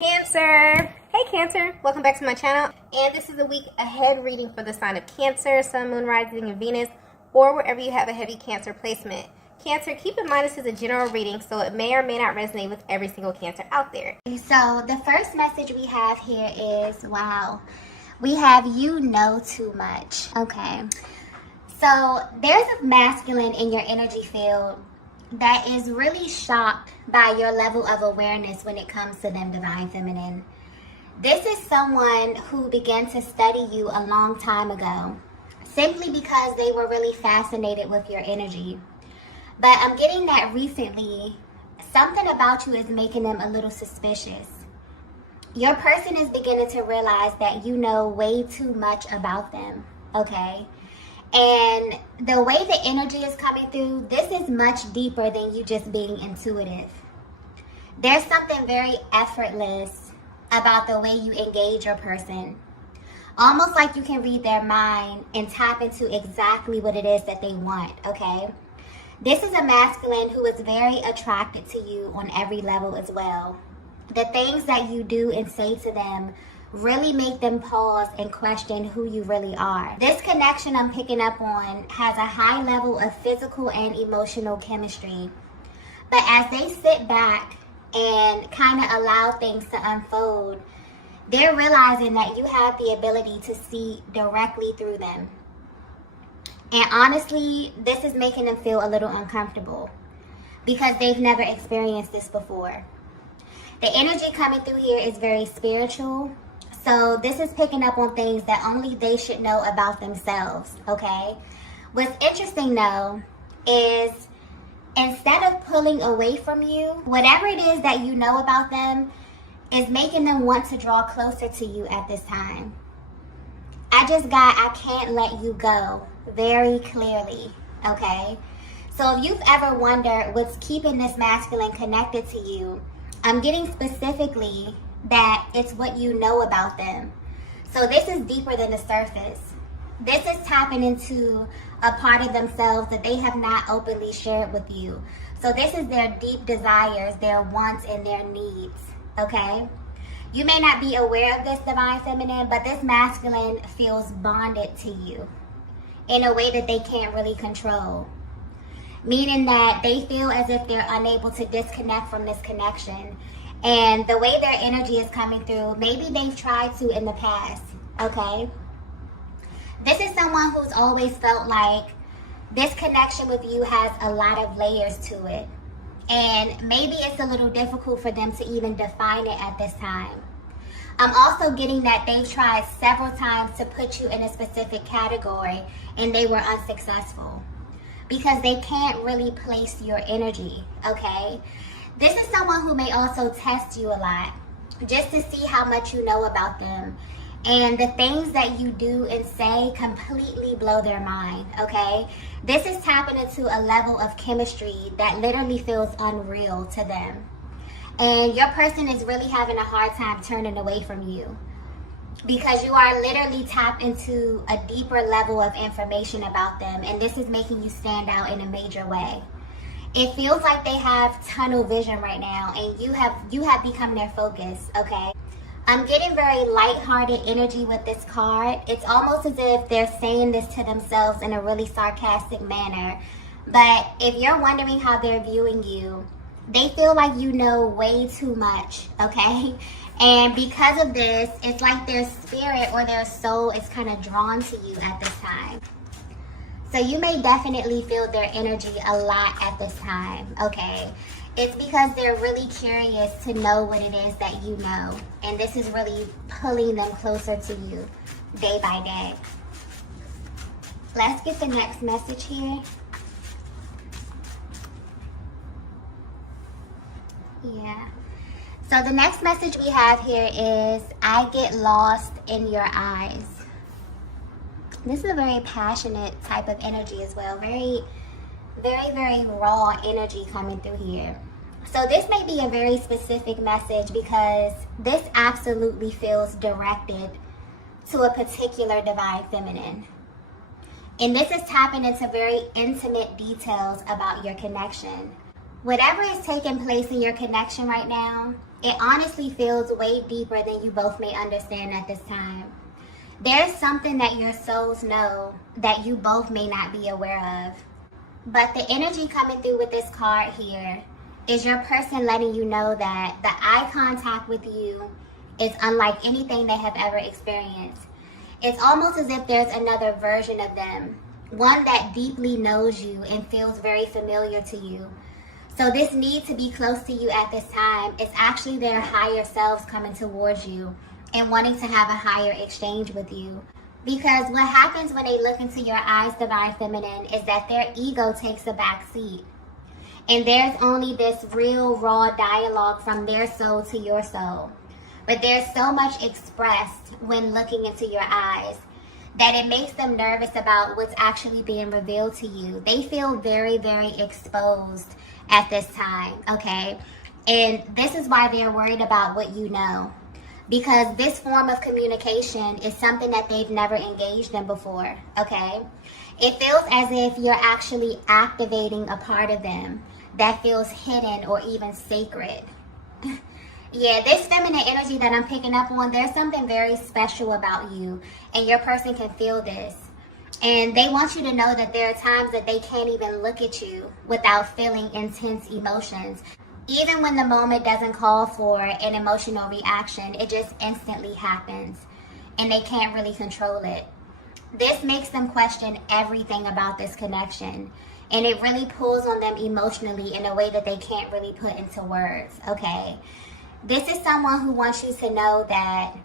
Cancer! Hey Cancer! Welcome back to my channel, and this is a week ahead reading for the sign of Cancer, Sun, Moon, Rising, and Venus, or wherever you have a heavy Cancer placement. Cancer, keep in mind this is a general reading, so it may or may not resonate with every single Cancer out there. So the first message we have here is, wow, we have you know too much. Okay. So there's a masculine in your energy field that is really shocked by your level of awareness when it comes to them, divine feminine. This is someone who began to study you a long time ago simply because they were really fascinated with your energy. But I'm getting that recently, something about you is making them a little suspicious. Your person is beginning to realize that you know way too much about them, okay? And the way the energy is coming through, this is much deeper than you just being intuitive. There's something very effortless about the way you engage your person. Almost like you can read their mind and tap into exactly what it is that they want, okay? This is a masculine who is very attracted to you on every level as well. The things that you do and say to them really make them pause and question who you really are. This connection I'm picking up on has a high level of physical and emotional chemistry. But as they sit back and kind of allow things to unfold, they're realizing that you have the ability to see directly through them. And honestly, this is making them feel a little uncomfortable because they've never experienced this before. The energy coming through here is very spiritual. So this is picking up on things that only they should know about themselves, okay? What's interesting though is instead of pulling away from you, whatever it is that you know about them is making them want to draw closer to you at this time. I just got, I can't let you go very clearly, okay? So if you've ever wondered what's keeping this masculine connected to you, I'm getting specifically that it's what you know about them. So this is deeper than the surface. This is tapping into a part of themselves that they have not openly shared with you. So this is their deep desires, their wants, and their needs, okay? You may not be aware of this, divine feminine, but this masculine feels bonded to you in a way that they can't really control. Meaning that they feel as if they're unable to disconnect from this connection. And the way their energy is coming through, maybe they've tried to in the past, okay? This is someone who's always felt like this connection with you has a lot of layers to it. And maybe it's a little difficult for them to even define it at this time. I'm also getting that they've tried several times to put you in a specific category and they were unsuccessful because they can't really place your energy, okay? This is someone who may also test you a lot just to see how much you know about them. And the things that you do and say completely blow their mind, okay? This is tapping into a level of chemistry that literally feels unreal to them. And your person is really having a hard time turning away from you because you are literally tapped into a deeper level of information about them. And this is making you stand out in a major way. It feels like they have tunnel vision right now and you have become their focus, okay? I'm getting very lighthearted energy with this card. It's almost as if they're saying this to themselves in a really sarcastic manner. But if you're wondering how they're viewing you, they feel like you know way too much, okay? And because of this, it's like their spirit or their soul is kind of drawn to you at this time. So you may definitely feel their energy a lot at this time, okay? It's because they're really curious to know what it is that you know. And this is really pulling them closer to you day by day. Let's get the next message here. Yeah. So the next message we have here is, I get lost in your eyes. This is a very passionate type of energy as well. Very, very, very raw energy coming through here. So this may be a very specific message because this absolutely feels directed to a particular divine feminine. And this is tapping into very intimate details about your connection. Whatever is taking place in your connection right now, It honestly feels way deeper than you both may understand at this time. There's something that your souls know that you both may not be aware of. But the energy coming through with this card here is your person letting you know that the eye contact with you is unlike anything they have ever experienced. It's almost as if there's another version of them, one that deeply knows you and feels very familiar to you. So this need to be close to you at this time is actually their higher selves coming towards you and wanting to have a higher exchange with you. Because what happens when they look into your eyes, Divine Feminine, is that their ego takes a back seat. And there's only this real raw dialogue from their soul to your soul. But there's so much expressed when looking into your eyes that it makes them nervous about what's actually being revealed to you. They feel very, very exposed at this time, okay? And this is why they're worried about what you know. Because this form of communication is something that they've never engaged in before, okay? It feels as if you're actually activating a part of them that feels hidden or even sacred. Yeah, this feminine energy that I'm picking up on, there's something very special about you, and your person can feel this. And they want you to know that there are times that they can't even look at you without feeling intense emotions. Even when the moment doesn't call for an emotional reaction, it just instantly happens, and they can't really control it. This makes them question everything about this connection, and it really pulls on them emotionally in a way that they can't really put into words, okay? This is someone who wants you to know that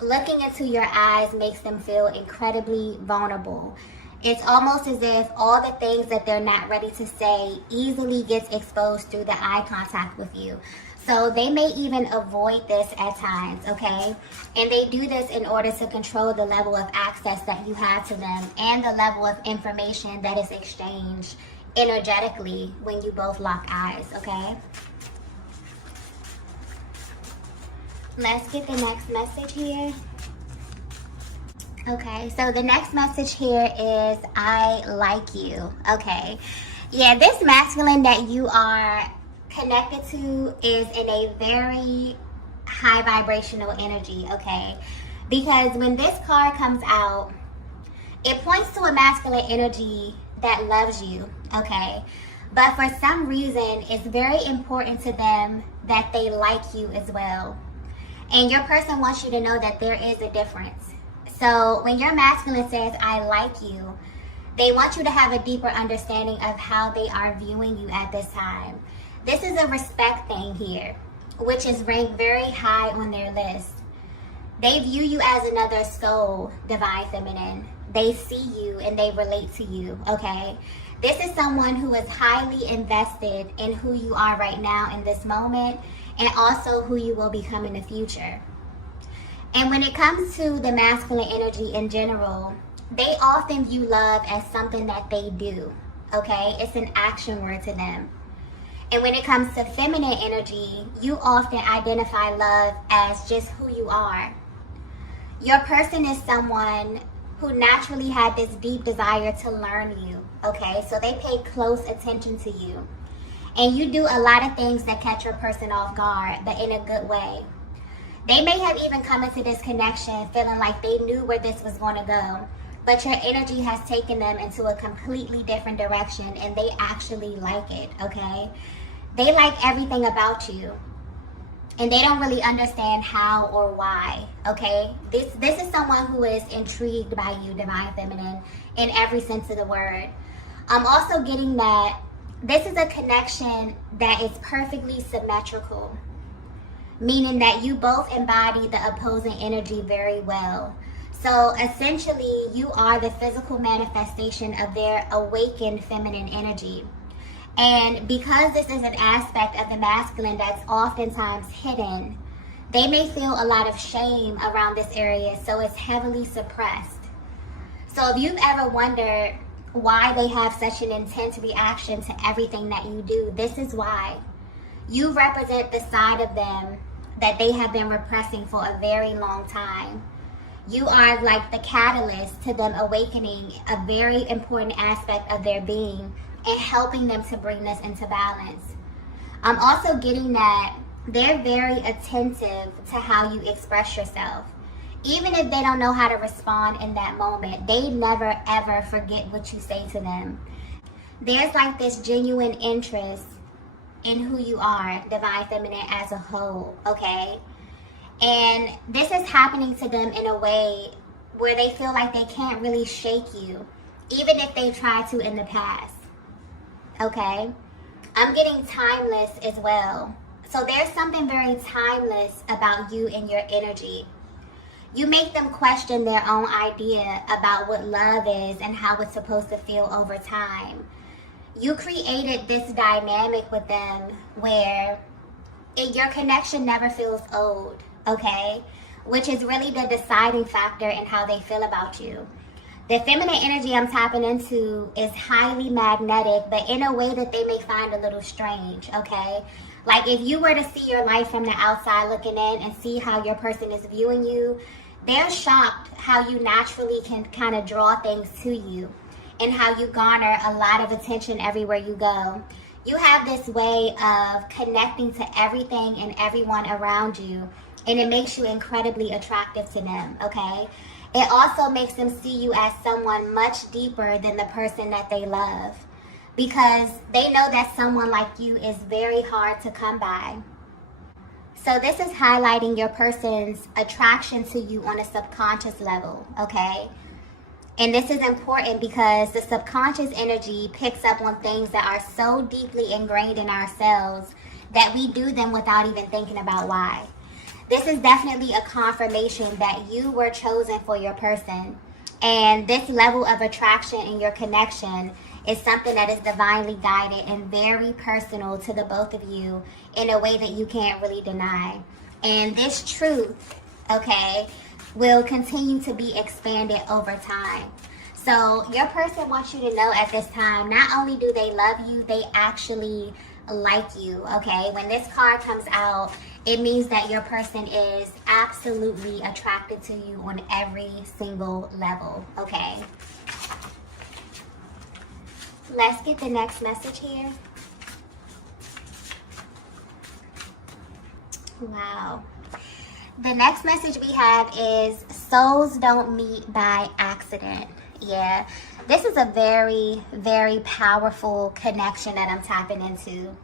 looking into your eyes makes them feel incredibly vulnerable. It's almost as if all the things that they're not ready to say easily gets exposed through the eye contact with you. So they may even avoid this at times, okay? And they do this in order to control the level of access that you have to them and the level of information that is exchanged energetically when you both lock eyes, okay? Let's get the next message here. Okay, so the next message here is, I like you. Okay, yeah, this masculine that you are connected to is in a very high vibrational energy, okay? Because when this card comes out, it points to a masculine energy that loves you, okay? But for some reason, it's very important to them that they like you as well. And your person wants you to know that there is a difference. So when your masculine says, I like you, they want you to have a deeper understanding of how they are viewing you at this time. This is a respect thing here, which is ranked very high on their list. They view you as another soul, Divine Feminine. They see you and they relate to you, okay? This is someone who is highly invested in who you are right now in this moment, and also who you will become in the future. And when it comes to the masculine energy in general, they often view love as something that they do, okay? It's an action word to them. And when it comes to feminine energy, you often identify love as just who you are. Your person is someone who naturally had this deep desire to learn you, okay? So they pay close attention to you. And you do a lot of things that catch your person off guard, but in a good way. They may have even come into this connection feeling like they knew where this was going to go, but your energy has taken them into a completely different direction, and they actually like it, okay? They like everything about you, and they don't really understand how or why, okay? This is someone who is intrigued by you, Divine Feminine, in every sense of the word. I'm also getting that this is a connection that is perfectly symmetrical, meaning that you both embody the opposing energy very well. So essentially, you are the physical manifestation of their awakened feminine energy. And because this is an aspect of the masculine that's oftentimes hidden, they may feel a lot of shame around this area, so it's heavily suppressed. So if you've ever wondered why they have such an intense reaction to everything that you do, this is why. You represent the side of them that they have been repressing for a very long time. You are like the catalyst to them awakening a very important aspect of their being and helping them to bring this into balance. I'm also getting that they're very attentive to how you express yourself. Even if they don't know how to respond in that moment, they never ever forget what you say to them. There's like this genuine interest in who you are, divine feminine as a whole, okay? And this is happening to them in a way where they feel like they can't really shake you, even if they tried to in the past, okay? I'm getting timeless as well. So there's something very timeless about you and your energy. You make them question their own idea about what love is and how it's supposed to feel over time. You created this dynamic with them where your connection never feels old, okay? Which is really the deciding factor in how they feel about you. The feminine energy I'm tapping into is highly magnetic, but in a way that they may find a little strange, okay? Like if you were to see your life from the outside looking in and see how your person is viewing you, they're shocked how you naturally can kind of draw things to you and how you garner a lot of attention everywhere you go. You have this way of connecting to everything and everyone around you, and it makes you incredibly attractive to them, okay? It also makes them see you as someone much deeper than the person that they love, because they know that someone like you is very hard to come by. So this is highlighting your person's attraction to you on a subconscious level, okay? And this is important because the subconscious energy picks up on things that are so deeply ingrained in ourselves that we do them without even thinking about why. This is definitely a confirmation that you were chosen for your person. And this level of attraction in your connection is something that is divinely guided and very personal to the both of you in a way that you can't really deny. And this truth, okay, will continue to be expanded over time. So your person wants you to know at this time, not only do they love you, they actually like you, okay? When this card comes out, it means that your person is absolutely attracted to you on every single level, okay? Let's get the next message here. Wow. The next message we have is souls don't meet by accident. Yeah, this is a very, very powerful connection that I'm tapping into.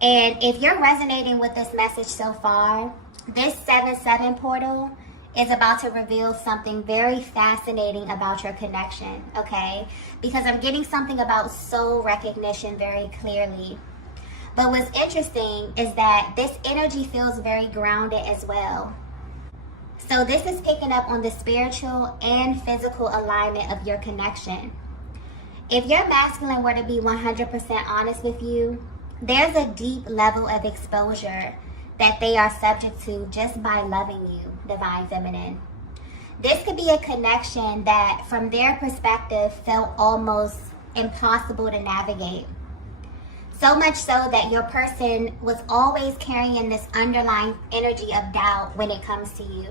And if you're resonating with this message so far, this 7-7 portal is about to reveal something very fascinating about your connection, okay? Because I'm getting something about soul recognition very clearly. But what's interesting is that this energy feels very grounded as well. So this is picking up on the spiritual and physical alignment of your connection. If your masculine were to be 100% honest with you, there's a deep level of exposure that they are subject to just by loving you, divine feminine. This could be a connection that from their perspective felt almost impossible to navigate. So much so that your person was always carrying this underlying energy of doubt when it comes to you.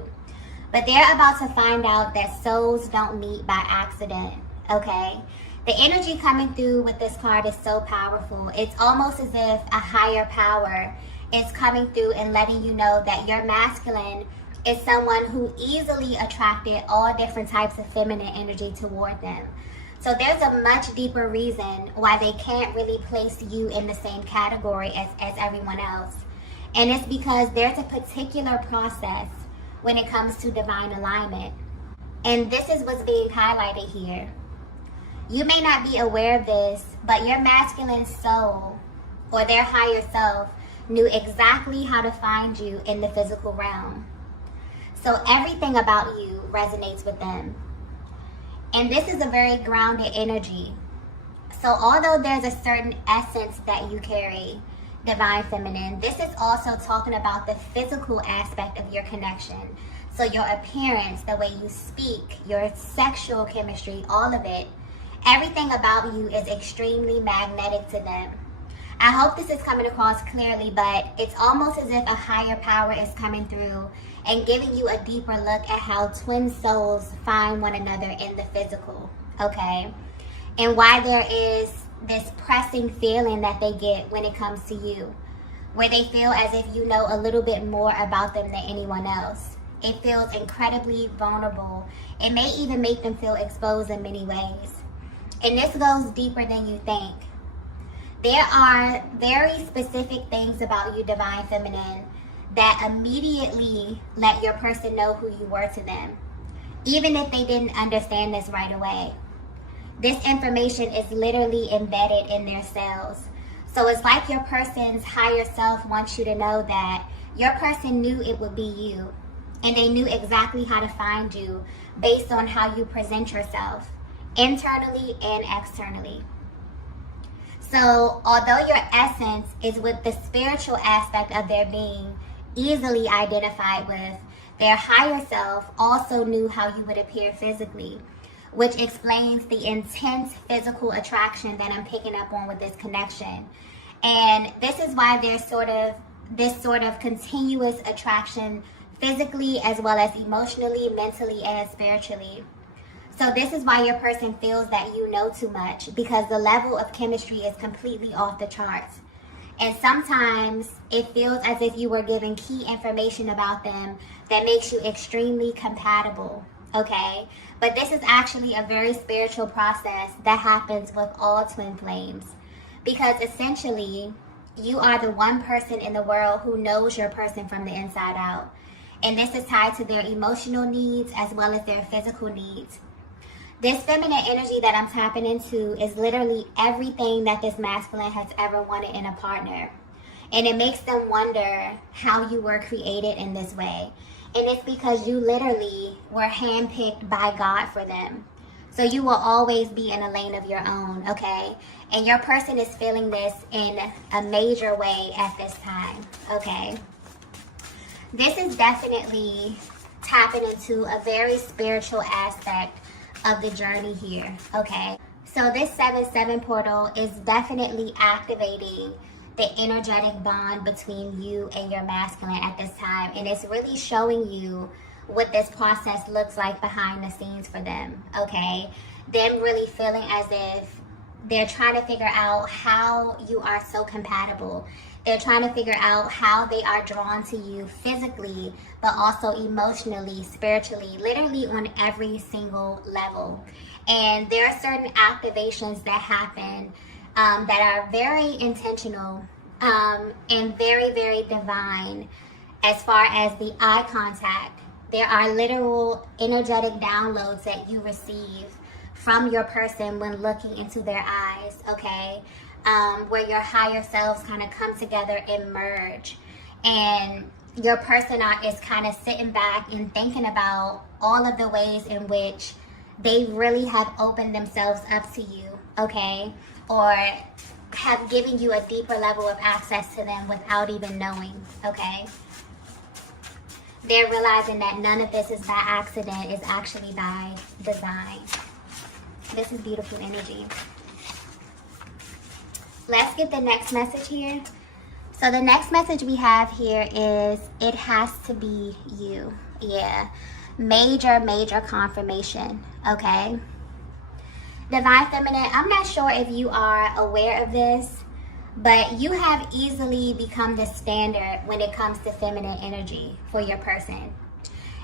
But they're about to find out that souls don't meet by accident, okay? The energy coming through with this card is so powerful. It's almost as if a higher power is coming through and letting you know that your masculine is someone who easily attracted all different types of feminine energy toward them. So there's a much deeper reason why they can't really place you in the same category as everyone else. And it's because there's a particular process when it comes to divine alignment. And this is what's being highlighted here. You may not be aware of this, but your masculine soul or their higher self knew exactly how to find you in the physical realm. So everything about you resonates with them. And this is a very grounded energy. So although there's a certain essence that you carry, divine feminine, this is also talking about the physical aspect of your connection. So your appearance, the way you speak, your sexual chemistry, all of it, everything about you is extremely magnetic to them. I hope this is coming across clearly, but it's almost as if a higher power is coming through and giving you a deeper look at how twin souls find one another in the physical, okay? And why there is this pressing feeling that they get when it comes to you. where they feel as if you know a little bit more about them than anyone else. It feels incredibly vulnerable. It may even make them feel exposed in many ways. And this goes deeper than you think. There are very specific things about you, Divine Feminine, that immediately let your person know who you were to them, even if they didn't understand this right away. This information is literally embedded in their cells. So it's like your person's higher self wants you to know that your person knew it would be you, and they knew exactly how to find you based on how you present yourself, internally and externally. So although your essence is with the spiritual aspect of their being easily identified with, their higher self also knew how you would appear physically, which explains the intense physical attraction that I'm picking up on with this connection. And this is why there's this sort of continuous attraction physically as well as emotionally, mentally, and spiritually. So this is why your person feels that you know too much, because the level of chemistry is completely off the charts. And sometimes it feels as if you were given key information about them that makes you extremely compatible, okay? But this is actually a very spiritual process that happens with all twin flames, because essentially you are the one person in the world who knows your person from the inside out. And this is tied to their emotional needs as well as their physical needs. This feminine energy that I'm tapping into is literally everything that this masculine has ever wanted in a partner. And it makes them wonder how you were created in this way. And it's because you literally were handpicked by God for them. So you will always be in a lane of your own, okay? And your person is feeling this in a major way at this time, okay? This is definitely tapping into a very spiritual aspect of the journey here, okay? So this 7-7 portal is definitely activating the energetic bond between you and your masculine at this time. And it's really showing you what this process looks like behind the scenes for them, okay? Them really feeling as if they're trying to figure out how you are so compatible. They're trying to figure out how they are drawn to you physically, but also emotionally, spiritually, literally on every single level. And there are certain activations that happen that are very intentional and very, very divine as far as the eye contact. There are literal energetic downloads that you receive from your person when looking into their eyes, okay? Where your higher selves kind of come together and merge. And your person is kind of sitting back and thinking about all of the ways in which they really have opened themselves up to you, okay? Or have given you a deeper level of access to them without even knowing, okay? They're realizing that none of this is by accident, it's actually by design. This is beautiful energy. Let's get the next message here. So the next message we have here is, it has to be you. Yeah, major confirmation, okay? Divine Feminine, I'm not sure if you are aware of this, but you have easily become the standard when it comes to feminine energy for your person.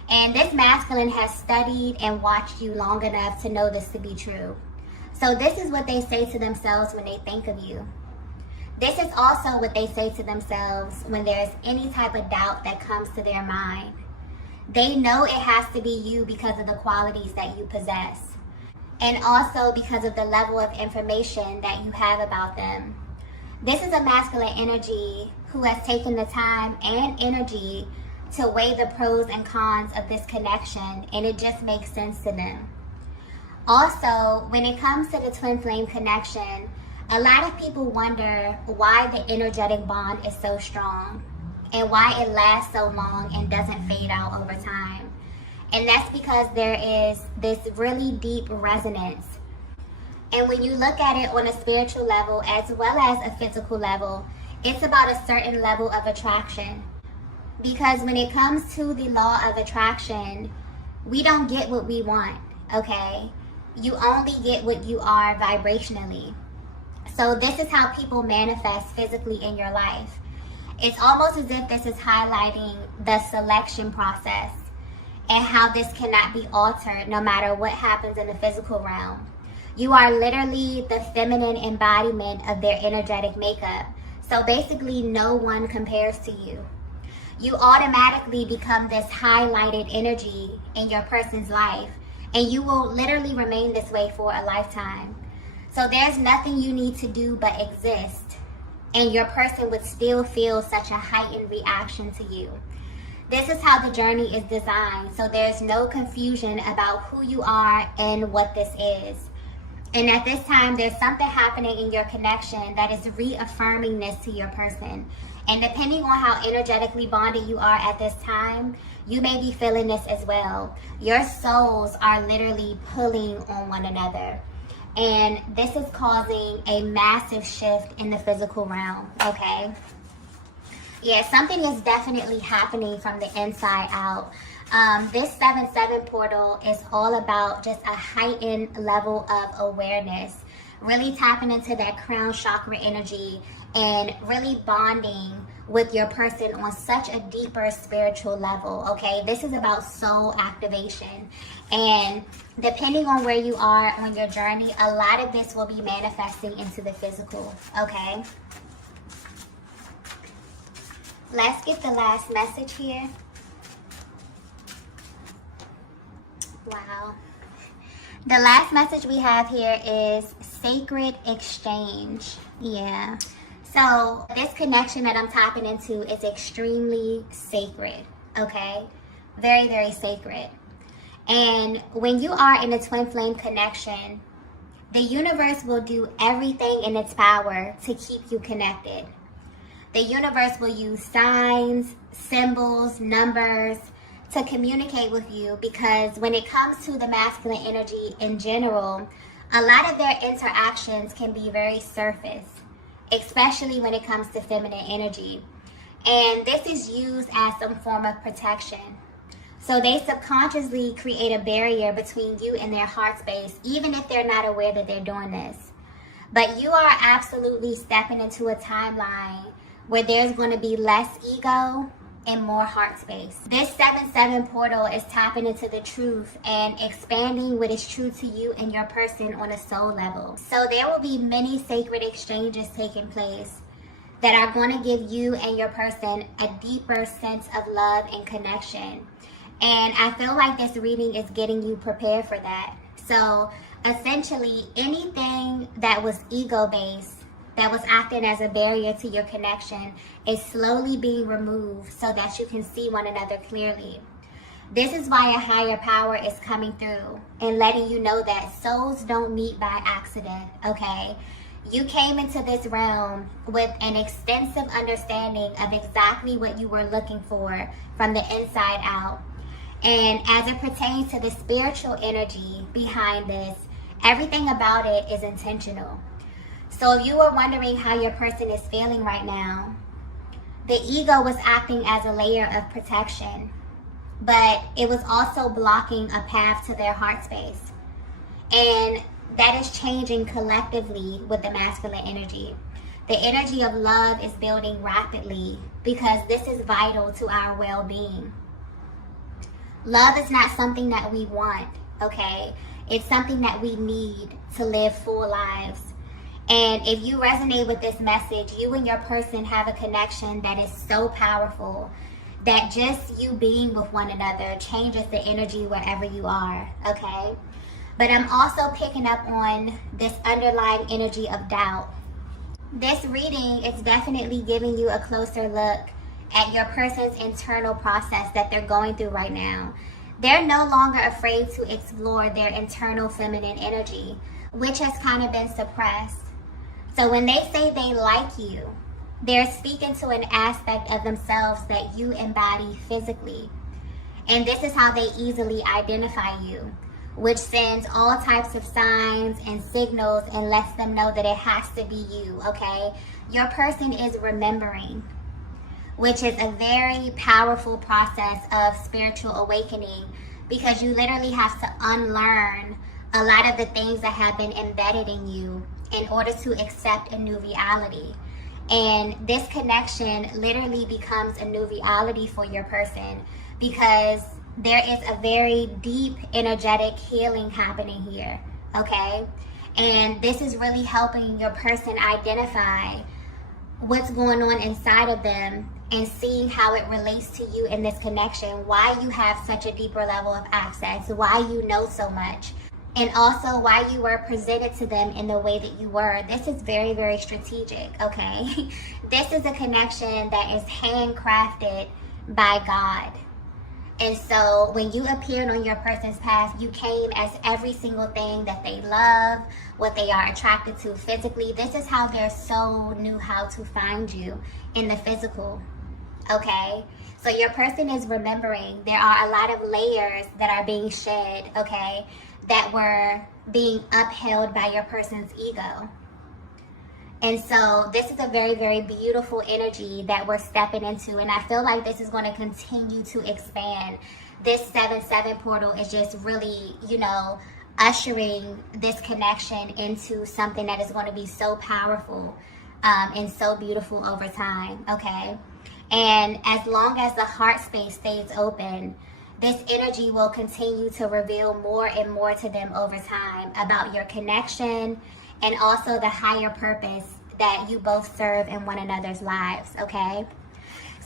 And this masculine has studied and watched you long enough to know this to be true. So this is what they say to themselves when they think of you. This is also what they say to themselves when there's any type of doubt that comes to their mind. They know it has to be you because of the qualities that you possess, and also because of the level of information that you have about them. This is a masculine energy who has taken the time and energy to weigh the pros and cons of this connection, and it just makes sense to them. Also, when it comes to the twin flame connection, a lot of people wonder why the energetic bond is so strong and why it lasts so long and doesn't fade out over time. And that's because there is this really deep resonance. And when you look at it on a spiritual level as well as a physical level, it's about a certain level of attraction. Because when it comes to the law of attraction, we don't get what we want, okay? You only get what you are vibrationally. So this is how people manifest physically in your life. It's almost as if this is highlighting the selection process and how this cannot be altered no matter what happens in the physical realm. You are literally the feminine embodiment of their energetic makeup. So basically, no one compares to you. You automatically become this highlighted energy in your person's life, and you will literally remain this way for a lifetime. So there's nothing you need to do but exist, and your person would still feel such a heightened reaction to you. This is how the journey is designed, so there's no confusion about who you are and what this is. And at this time, there's something happening in your connection that is reaffirming this to your person. And depending on how energetically bonded you are at this time, you may be feeling this as well. Your souls are literally pulling on one another. And this is causing a massive shift in the physical realm, okay? Yeah, something is definitely happening from the inside out. This 7-7 portal is all about just a heightened level of awareness, really tapping into that crown chakra energy and really bonding with your person on such a deeper spiritual level, okay? This is about soul activation. And depending on where you are on your journey, a lot of this will be manifesting into the physical, okay? Let's get the last message here. Wow. The last message we have here is sacred exchange. Yeah. So this connection that I'm tapping into is extremely sacred, okay? Very, very sacred. And when you are in a twin flame connection, the universe will do everything in its power to keep you connected. The universe will use signs, symbols, numbers to communicate with you, because when it comes to the masculine energy in general, a lot of their interactions can be very surface, especially when it comes to feminine energy. And this is used as some form of protection. So they subconsciously create a barrier between you and their heart space, even if they're not aware that they're doing this. But you are absolutely stepping into a timeline where there's going to be less ego and more heart space. This 7-7 portal is tapping into the truth and expanding what is true to you and your person on a soul level. So there will be many sacred exchanges taking place that are going to give you and your person a deeper sense of love and connection. And I feel like this reading is getting you prepared for that. So essentially, anything that was ego-based, that was acting as a barrier to your connection, is slowly being removed so that you can see one another clearly. This is why a higher power is coming through and letting you know that souls don't meet by accident, okay? You came into this realm with an extensive understanding of exactly what you were looking for from the inside out. And as it pertains to the spiritual energy behind this, everything about it is intentional. So if you were wondering how your person is feeling right now, the ego was acting as a layer of protection, but it was also blocking a path to their heart space. And that is changing collectively with the masculine energy. The energy of love is building rapidly because this is vital to our well-being. Love is not something that we want, okay? It's something that we need to live full lives. And if you resonate with this message, you and your person have a connection that is so powerful that just you being with one another changes the energy wherever you are, okay? But I'm also picking up on this underlying energy of doubt. This reading is definitely giving you a closer look at your person's internal process that they're going through right now. They're no longer afraid to explore their internal feminine energy, which has kind of been suppressed. So when they say they like you, they're speaking to an aspect of themselves that you embody physically. And this is how they easily identify you, which sends all types of signs and signals and lets them know that it has to be you, okay? Your person is remembering, which is a very powerful process of spiritual awakening, because you literally have to unlearn a lot of the things that have been embedded in you in order to accept a new reality. And this connection literally becomes a new reality for your person, because there is a very deep energetic healing happening here, okay? And this is really helping your person identify what's going on inside of them and seeing how it relates to you in this connection, why you have such a deeper level of access, why you know so much, and also why you were presented to them in the way that you were. This is very, very strategic, okay? This is a connection that is handcrafted by God. And so when you appeared on your person's path, you came as every single thing that they love, what they are attracted to physically. This is how their soul knew how to find you in the physical, okay? So your person is remembering there are a lot of layers that are being shed, okay, that were being upheld by your person's ego. And so this is a very, very beautiful energy that we're stepping into. And I feel like this is going to continue to expand. This 7-7 portal is just really, you know, ushering this connection into something that is going to be so powerful and so beautiful over time, okay? And as long as the heart space stays open, this energy will continue to reveal more and more to them over time about your connection and also the higher purpose that you both serve in one another's lives, okay?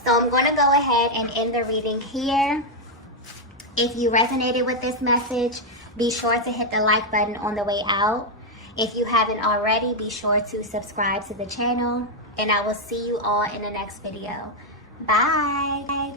So I'm going to go ahead and end the reading here. If you resonated with this message, be sure to hit the like button on the way out. If you haven't already, be sure to subscribe to the channel, and I will see you all in the next video. Bye.